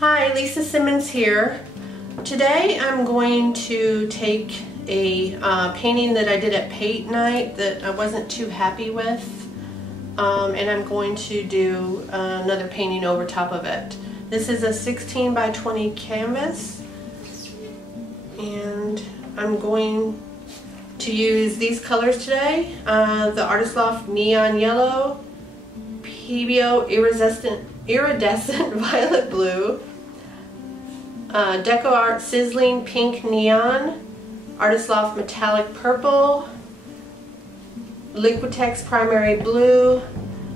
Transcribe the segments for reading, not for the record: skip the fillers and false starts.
Hi, Lisa Simmons here. Today I'm going to take a painting that I did at paint night that I wasn't too happy with, and I'm going to do another painting over top of it. This is a 16 by 20 canvas, and I'm going to use these colors today. The Artist Loft Neon Yellow, Pebeo Iridescent Violet Blue, DecoArt Sizzling Pink Neon, Artist Loft Metallic Purple, Liquitex Primary Blue,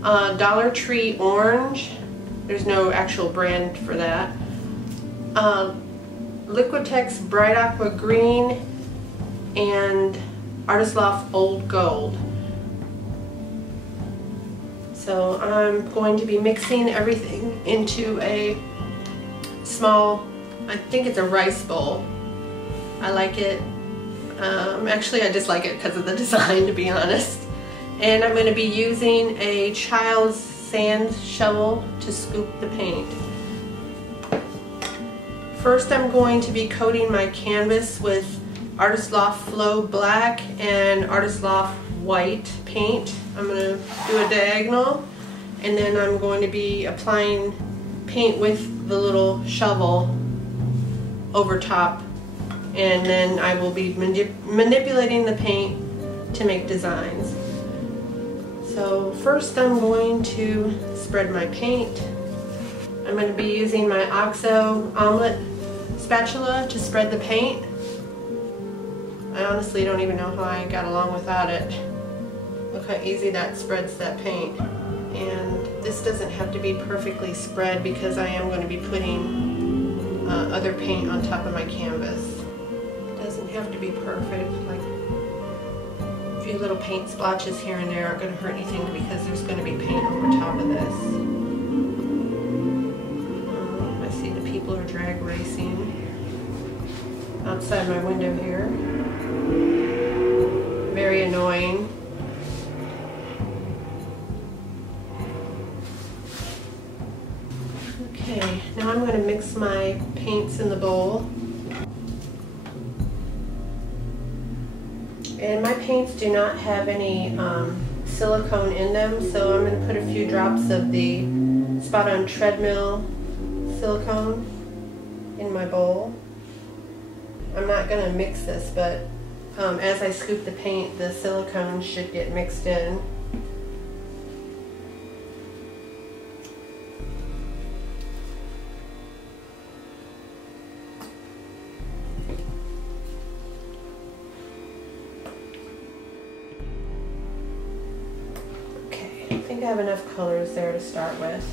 Dollar Tree Orange, there's no actual brand for that, Liquitex Bright Aqua Green, and Artist Loft Old Gold. So I'm going to be mixing everything into a small, I think it's a rice bowl. I like it. Actually, I just like it because of the design, to be honest. And I'm going to be using a child's sand shovel to scoop the paint. First, I'm going to be coating my canvas with Artist Loft Flow Black and Artist Loft White paint. I'm going to do a diagonal, and then I'm going to be applying paint with the little shovel over top, and then I will be manipulating the paint to make designs. So first I'm going to spread my paint. I'm going to be using my OXO omelet spatula to spread the paint. I honestly don't even know how I got along without it. Look how easy that spreads that paint. And this doesn't have to be perfectly spread because I am going to be putting other paint on top of my canvas. It doesn't have to be perfect. Like a few little paint splotches here and there aren't going to hurt anything because there's going to be paint over top of this. I see the people are drag racing outside my window here. Very annoying. Okay, now I'm going to mix my paints in the bowl. And my paints do not have any silicone in them, so I'm going to put a few drops of the Spot On Treadmill silicone in my bowl. I'm not going to mix this, but as I scoop the paint, the silicone should get mixed in. I think I have enough colors there to start with.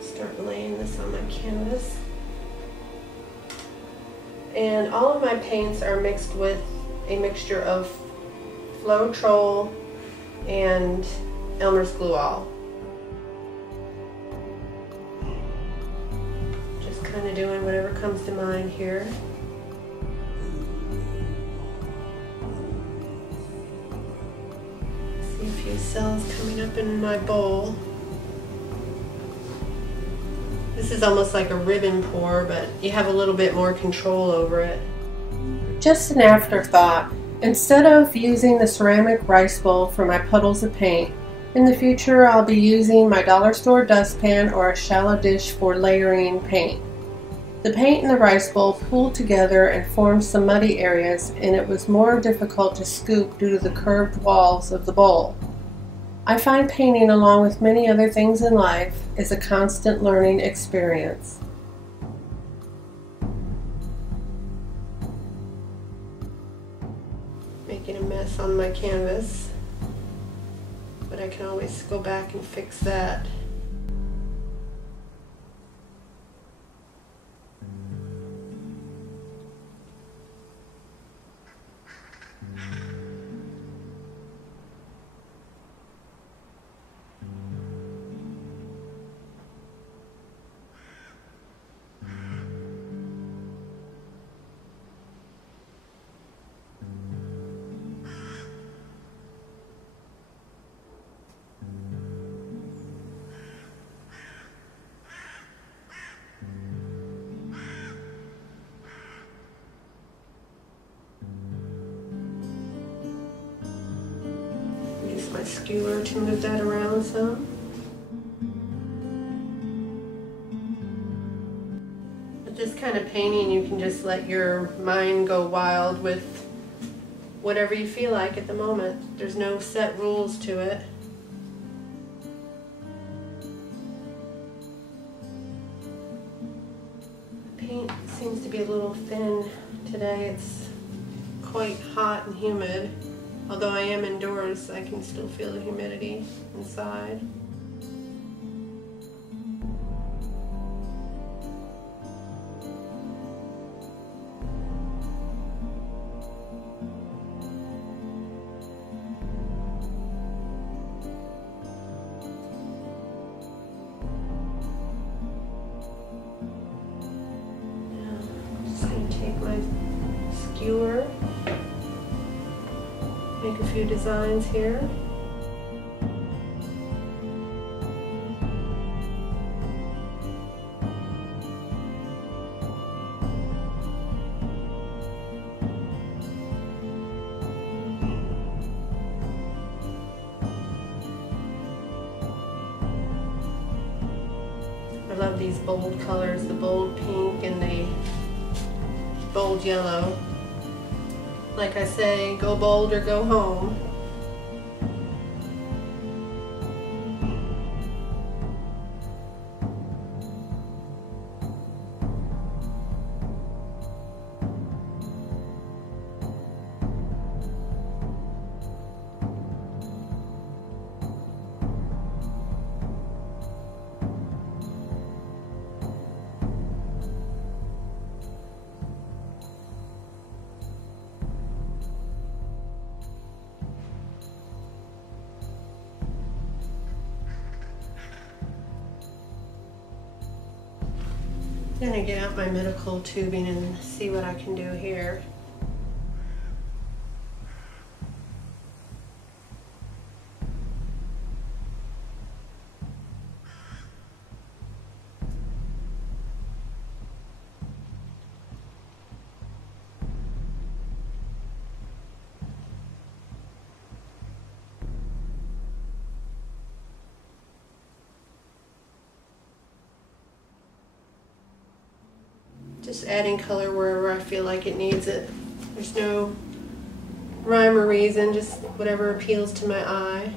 Start laying this on my canvas. And all of my paints are mixed with a mixture of Floetrol and Elmer's Glue All. Just kind of doing whatever comes to mind here. A few cells coming up in my bowl. This is almost like a ribbon pour, but you have a little bit more control over it. Just an afterthought, instead of using the ceramic rice bowl for my puddles of paint, in the future I'll be using my dollar store dustpan or a shallow dish for layering paint. The paint in the rice bowl pooled together and formed some muddy areas, and it was more difficult to scoop due to the curved walls of the bowl. I find painting, along with many other things in life, is a constant learning experience. Making a mess on my canvas, but I can always go back and fix that. my skewer to move that around some. With this kind of painting, you can just let your mind go wild with whatever you feel like at the moment. There's no set rules to it. The paint seems to be a little thin today. It's quite hot and humid. Although I am indoors, I can still feel the humidity inside. Take my skewer, make a few designs here. I love these bold colors, the bold pink and the bold yellow. Like I say, go bold or go home. I'm going to get out my medical tubing and see what I can do here. Just adding color wherever I feel like it needs it. There's no rhyme or reason, just whatever appeals to my eye.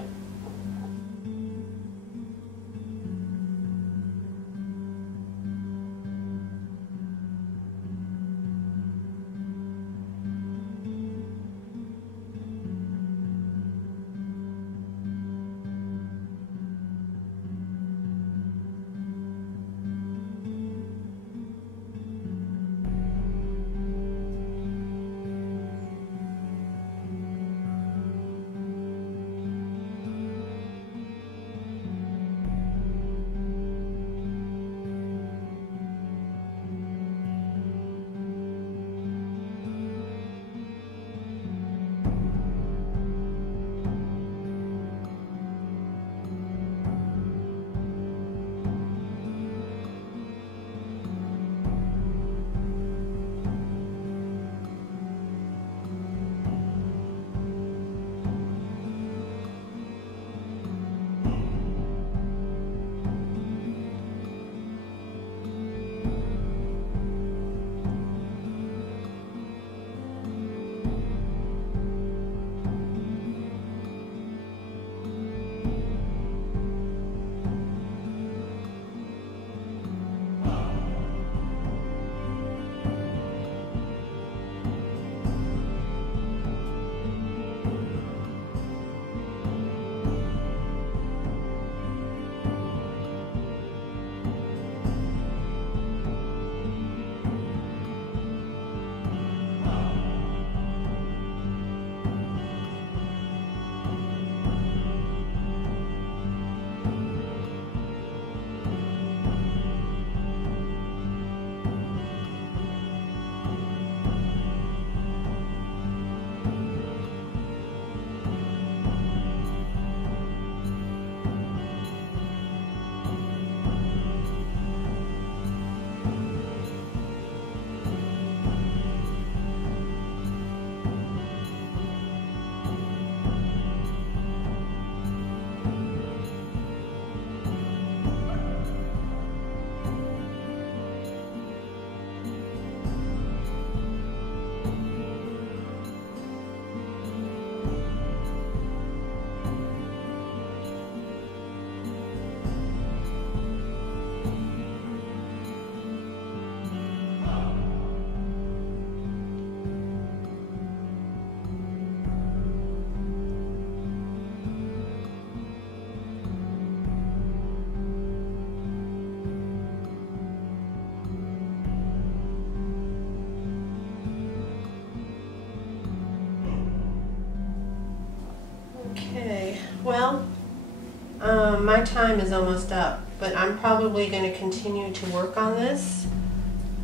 my time is almost up, but I'm probably going to continue to work on this,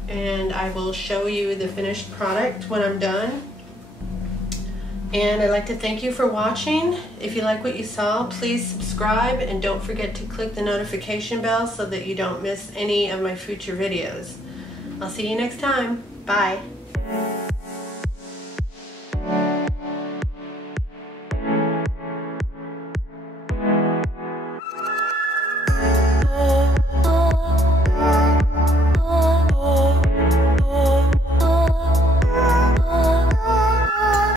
and I will show you the finished product when I'm done. And I'd like to thank you for watching. If you like what you saw, please subscribe, and don't forget to click the notification bell so that you don't miss any of my future videos. I'll see you next time. Bye.